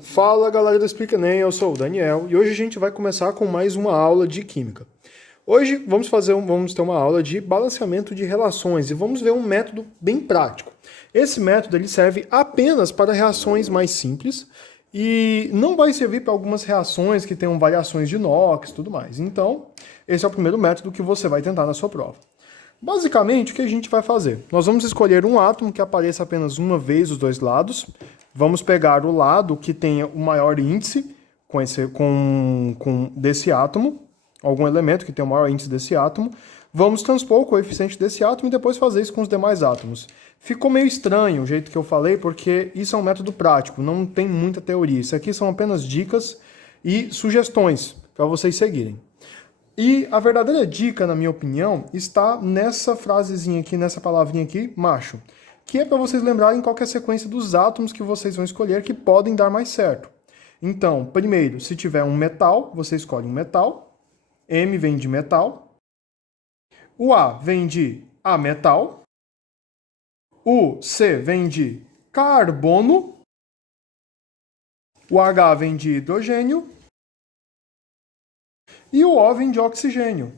Fala galera do Explica Enem, eu sou o Daniel e hoje a gente vai começar com mais uma aula de Química. Hoje vamos ter uma aula de balanceamento de relações e vamos ver um método bem prático. Esse método ele serve apenas para reações mais simples e não vai servir para algumas reações que tenham variações de NOx e tudo mais. Então, esse é o primeiro método que você vai tentar na sua prova. Basicamente, o que a gente vai fazer? Nós vamos escolher um átomo que apareça apenas uma vez os dois lados. Vamos pegar o lado que tenha o maior índice desse átomo, algum elemento que tenha o maior índice desse átomo. Vamos transpor o coeficiente desse átomo e depois fazer isso com os demais átomos. Ficou meio estranho o jeito que eu falei, porque isso é um método prático, não tem muita teoria. Isso aqui são apenas dicas e sugestões para vocês seguirem. E a verdadeira dica, na minha opinião, está nessa frasezinha aqui, nessa palavrinha aqui, macho, que é para vocês lembrarem qual que é a sequência dos átomos que vocês vão escolher que podem dar mais certo. Então, primeiro, se tiver um metal, você escolhe um metal. M vem de metal. O A vem de ametal. O C vem de carbono. O H vem de hidrogênio. E o O vem de oxigênio.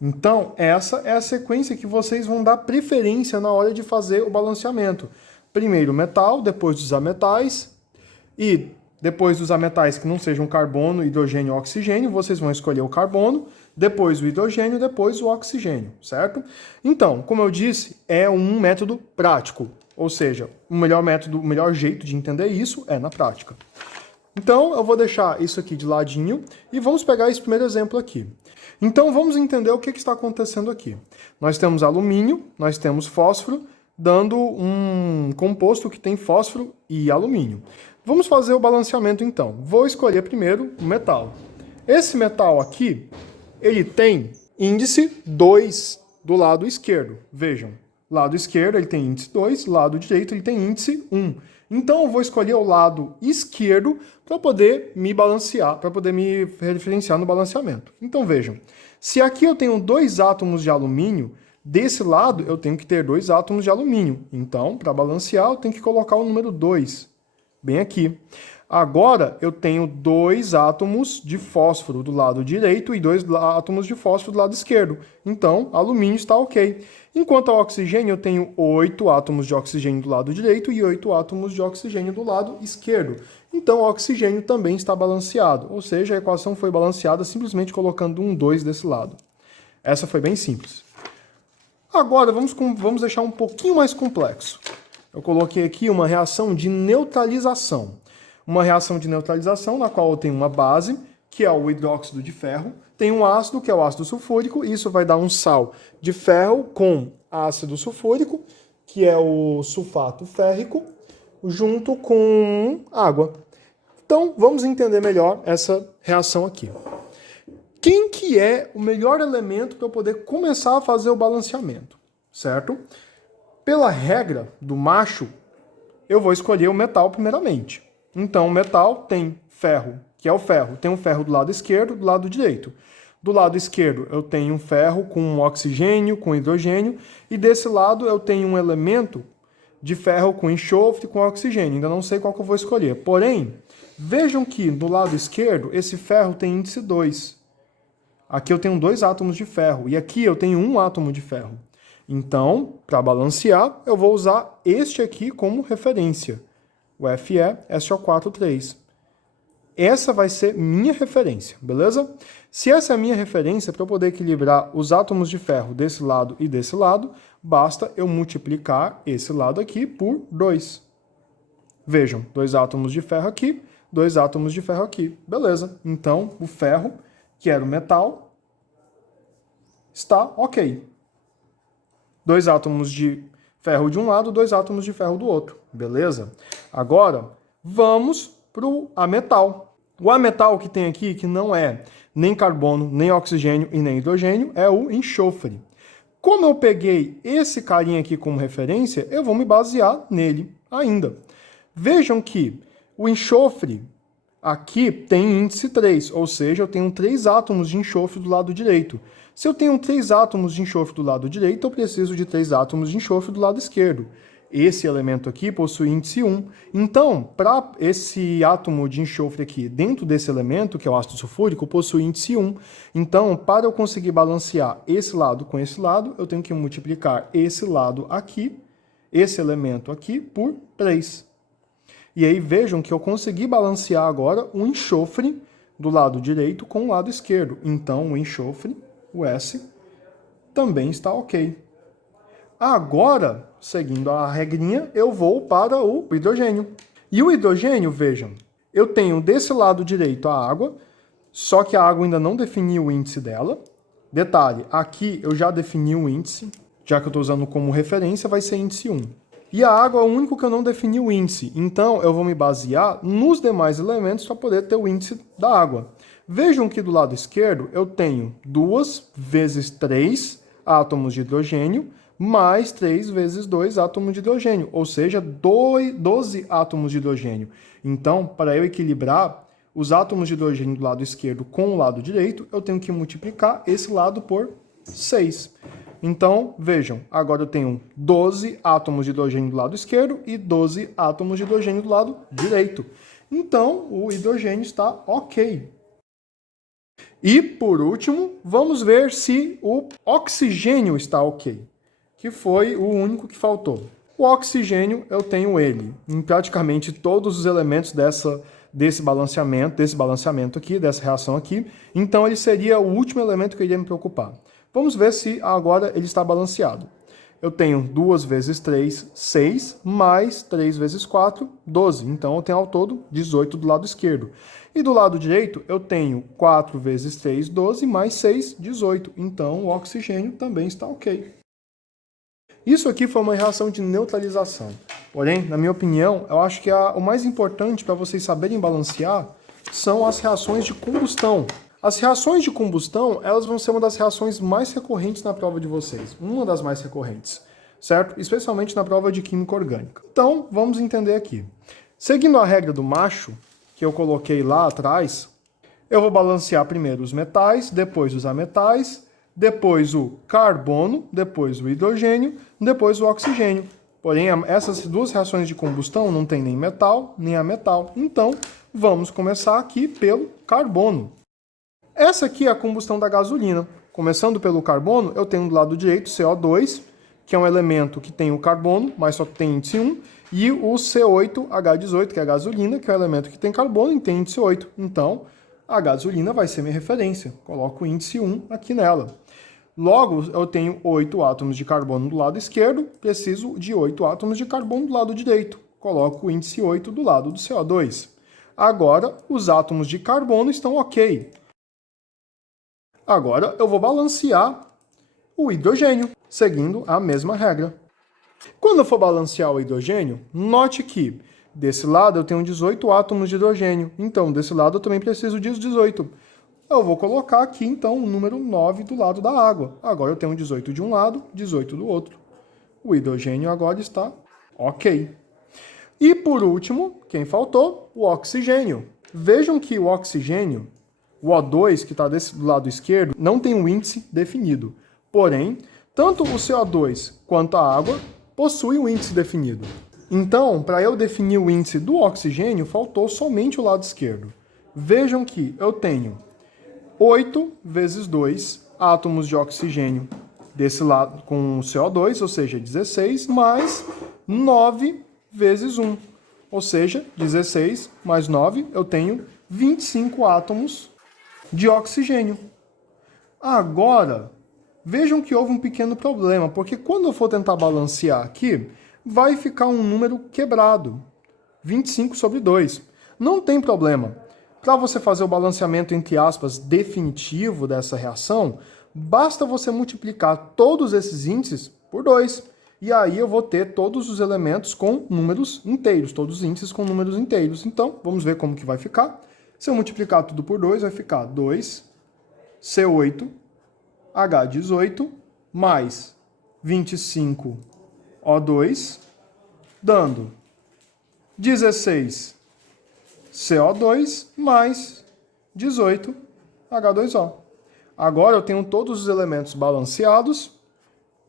Então, essa é a sequência que vocês vão dar preferência na hora de fazer o balanceamento. Primeiro o metal, depois os ametais, e depois dos ametais que não sejam carbono, hidrogênio ou oxigênio, vocês vão escolher o carbono, depois o hidrogênio, depois o oxigênio, certo? Então, como eu disse, é um método prático, ou seja, o melhor método, o melhor jeito de entender isso é na prática. Então, eu vou deixar isso aqui de ladinho e vamos pegar esse primeiro exemplo aqui. Então, vamos entender o que está acontecendo aqui. Nós temos alumínio, nós temos fósforo, dando um composto que tem fósforo e alumínio. Vamos fazer o balanceamento, então. Vou escolher primeiro o metal. Esse metal aqui, ele tem índice 2 do lado esquerdo. Vejam, lado esquerdo ele tem índice 2, lado direito ele tem índice 1. Então, eu vou escolher o lado esquerdo para poder me balancear, para poder me referenciar no balanceamento. Então, vejam, se aqui eu tenho 2 átomos de alumínio, desse lado eu tenho que ter 2 átomos de alumínio. Então, para balancear, eu tenho que colocar o número 2, bem aqui. Agora, eu tenho 2 átomos de fósforo do lado direito e 2 átomos de fósforo do lado esquerdo. Então, alumínio está ok. Enquanto ao oxigênio, eu tenho 8 átomos de oxigênio do lado direito e 8 átomos de oxigênio do lado esquerdo. Então, o oxigênio também está balanceado, ou seja, a equação foi balanceada simplesmente colocando um 2 desse lado. Essa foi bem simples. Agora, vamos deixar um pouquinho mais complexo. Eu coloquei aqui uma reação de neutralização. Uma reação de neutralização na qual eu tenho uma base, que é o hidróxido de ferro, tem um ácido, que é o ácido sulfúrico, e isso vai dar um sal de ferro com ácido sulfúrico, que é o sulfato férrico, junto com água. Então, vamos entender melhor essa reação aqui. Quem que é o melhor elemento para eu poder começar a fazer o balanceamento, certo? Pela regra do macho, eu vou escolher o metal primeiramente. Então, o metal tem ferro, que é o ferro. Tem um ferro do lado esquerdo, do lado direito. Do lado esquerdo, eu tenho um ferro com oxigênio, com hidrogênio. E desse lado, eu tenho um elemento de ferro com enxofre, com oxigênio. Ainda não sei qual que eu vou escolher. Porém, vejam que do lado esquerdo, esse ferro tem índice 2. Aqui eu tenho 2 átomos de ferro. E aqui eu tenho 1 átomo de ferro. Então, para balancear, eu vou usar este aqui como referência. O FeSO4,3. Essa vai ser minha referência, beleza? Se essa é a minha referência, para eu poder equilibrar os átomos de ferro desse lado e desse lado, basta eu multiplicar esse lado aqui por 2. Vejam, 2 átomos de ferro aqui, 2 átomos de ferro aqui. Beleza, então o ferro, que era o metal, está ok. 2 átomos de ferro de um lado, 2 átomos de ferro do outro. Beleza? Agora, vamos para o ametal. O ametal que tem aqui, que não é nem carbono, nem oxigênio e nem hidrogênio, é o enxofre. Como eu peguei esse carinha aqui como referência, eu vou me basear nele ainda. Vejam que o enxofre aqui tem índice 3, ou seja, eu tenho 3 átomos de enxofre do lado direito. Se eu tenho 3 átomos de enxofre do lado direito, eu preciso de 3 átomos de enxofre do lado esquerdo. Esse elemento aqui possui índice 1. Então, para esse átomo de enxofre aqui, dentro desse elemento, que é o ácido sulfúrico, possui índice 1. Então, para eu conseguir balancear esse lado com esse lado, eu tenho que multiplicar esse lado aqui, esse elemento aqui, por 3. E aí vejam que eu consegui balancear agora o enxofre do lado direito com o lado esquerdo. Então, o enxofre, o S, também está ok. Agora, seguindo a regrinha, eu vou para o hidrogênio. E o hidrogênio, vejam, eu tenho desse lado direito a água, só que a água ainda não defini o índice dela. Detalhe, aqui eu já defini o índice, já que eu estou usando como referência, vai ser índice 1. E a água é o único que eu não defini o índice, então eu vou me basear nos demais elementos para poder ter o índice da água. Vejam que do lado esquerdo eu tenho 2 vezes 3 átomos de hidrogênio, mais 3 vezes 2 átomos de hidrogênio, ou seja, 12 átomos de hidrogênio. Então, para eu equilibrar os átomos de hidrogênio do lado esquerdo com o lado direito, eu tenho que multiplicar esse lado por 6. Então, vejam, agora eu tenho 12 átomos de hidrogênio do lado esquerdo e 12 átomos de hidrogênio do lado direito. Então, o hidrogênio está ok. E, por último, vamos ver se o oxigênio está ok, que foi o único que faltou. O oxigênio, eu tenho ele em praticamente todos os elementos desse balanceamento aqui, dessa reação aqui. Então, ele seria o último elemento que eu iria me preocupar. Vamos ver se agora ele está balanceado. Eu tenho 2 vezes 3, 6, mais 3 vezes 4, 12. Então, eu tenho ao todo 18 do lado esquerdo. E do lado direito, eu tenho 4 vezes 3, 12, mais 6, 18. Então, o oxigênio também está ok. Isso aqui foi uma reação de neutralização. Porém, na minha opinião, eu acho que o mais importante para vocês saberem balancear são as reações de combustão. As reações de combustão, elas vão ser uma das reações mais recorrentes na prova de vocês. Uma das mais recorrentes, certo? Especialmente na prova de química orgânica. Então, vamos entender aqui. Seguindo a regra do macho, que eu coloquei lá atrás, eu vou balancear primeiro os metais, depois os ametais, depois o carbono, depois o hidrogênio, depois o oxigênio. Porém, essas duas reações de combustão não tem nem metal, nem ametal. Então, vamos começar aqui pelo carbono. Essa aqui é a combustão da gasolina. Começando pelo carbono, eu tenho do lado direito CO2, que é um elemento que tem o carbono, mas só tem índice 1, e o C8H18, que é a gasolina, que é o elemento que tem carbono e tem índice 8. Então, a gasolina vai ser minha referência. Coloco o índice 1 aqui nela. Logo, eu tenho 8 átomos de carbono do lado esquerdo, preciso de 8 átomos de carbono do lado direito. Coloco o índice 8 do lado do CO2. Agora, os átomos de carbono estão ok. Agora eu vou balancear o hidrogênio, seguindo a mesma regra. Quando eu for balancear o hidrogênio, note que desse lado eu tenho 18 átomos de hidrogênio, então desse lado eu também preciso de 18. Eu vou colocar aqui então o número 9 do lado da água. Agora eu tenho 18 de um lado, 18 do outro. O hidrogênio agora está ok. E por último, quem faltou? O oxigênio. Vejam que o oxigênio, o O2, que está do lado esquerdo, não tem um índice definido. Porém, tanto o CO2 quanto a água possuem um índice definido. Então, para eu definir o índice do oxigênio, faltou somente o lado esquerdo. Vejam que eu tenho 8 vezes 2 átomos de oxigênio desse lado com o CO2, ou seja, 16, mais 9 vezes 1. Ou seja, 16 mais 9, eu tenho 25 átomos de oxigênio. Agora, vejam que houve um pequeno problema, porque quando eu for tentar balancear aqui, vai ficar um número quebrado, 25 sobre 2. Não tem problema. Para você fazer o balanceamento, entre aspas, definitivo dessa reação, basta você multiplicar todos esses índices por 2. E aí eu vou ter todos os elementos com números inteiros, todos os índices com números inteiros. Então, vamos ver como que vai ficar. Se eu multiplicar tudo por 2, vai ficar 2 C8 H18 mais 25 O2, dando 16 CO2 mais 18 H2O. Agora eu tenho todos os elementos balanceados,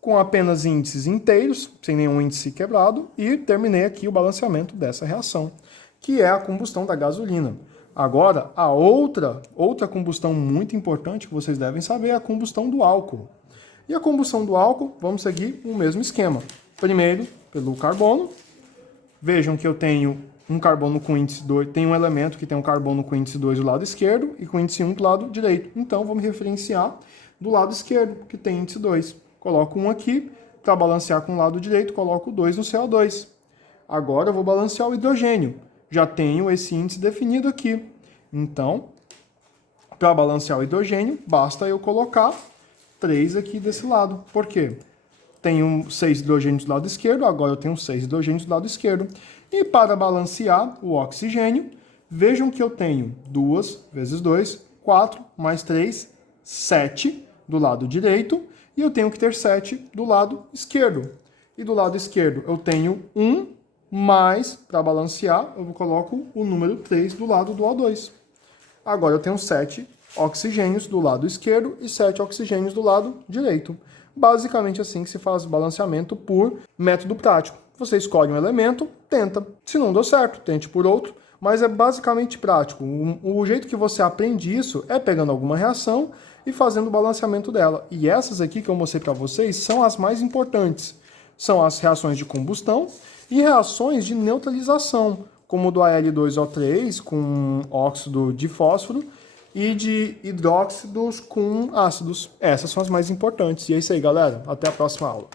com apenas índices inteiros, sem nenhum índice quebrado, e terminei aqui o balanceamento dessa reação, que é a combustão da gasolina. Agora, a outra combustão muito importante que vocês devem saber é a combustão do álcool. E a combustão do álcool, vamos seguir o mesmo esquema. Primeiro, pelo carbono. Vejam que eu tenho um carbono com índice 2, tem um elemento que tem um carbono com índice 2 do lado esquerdo e com índice 1 do lado direito. Então, vamos referenciar do lado esquerdo, que tem índice 2. Coloco um aqui, para balancear com o lado direito, coloco 2 no CO2. Agora eu vou balancear o hidrogênio. Já tenho esse índice definido aqui. Então, para balancear o hidrogênio, basta eu colocar 3 aqui desse lado. Por quê? Tenho 6 hidrogênios do lado esquerdo, agora eu tenho 6 hidrogênios do lado esquerdo. E para balancear o oxigênio, vejam que eu tenho 2 vezes 2, 4, mais 3, 7 do lado direito, e eu tenho que ter 7 do lado esquerdo. E do lado esquerdo eu tenho 1, mais, para balancear, eu coloco o número 3 do lado do O2. Agora eu tenho 7 oxigênios do lado esquerdo e 7 oxigênios do lado direito. Basicamente assim que se faz balanceamento por método prático. Você escolhe um elemento, tenta. Se não deu certo, tente por outro, mas é basicamente prático. O jeito que você aprende isso é pegando alguma reação e fazendo o balanceamento dela. E essas aqui que eu mostrei para vocês são as mais importantes. São as reações de combustão e reações de neutralização, como do Al2O3 com óxido de fósforo e de hidróxidos com ácidos. Essas são as mais importantes. E é isso aí, galera. Até a próxima aula.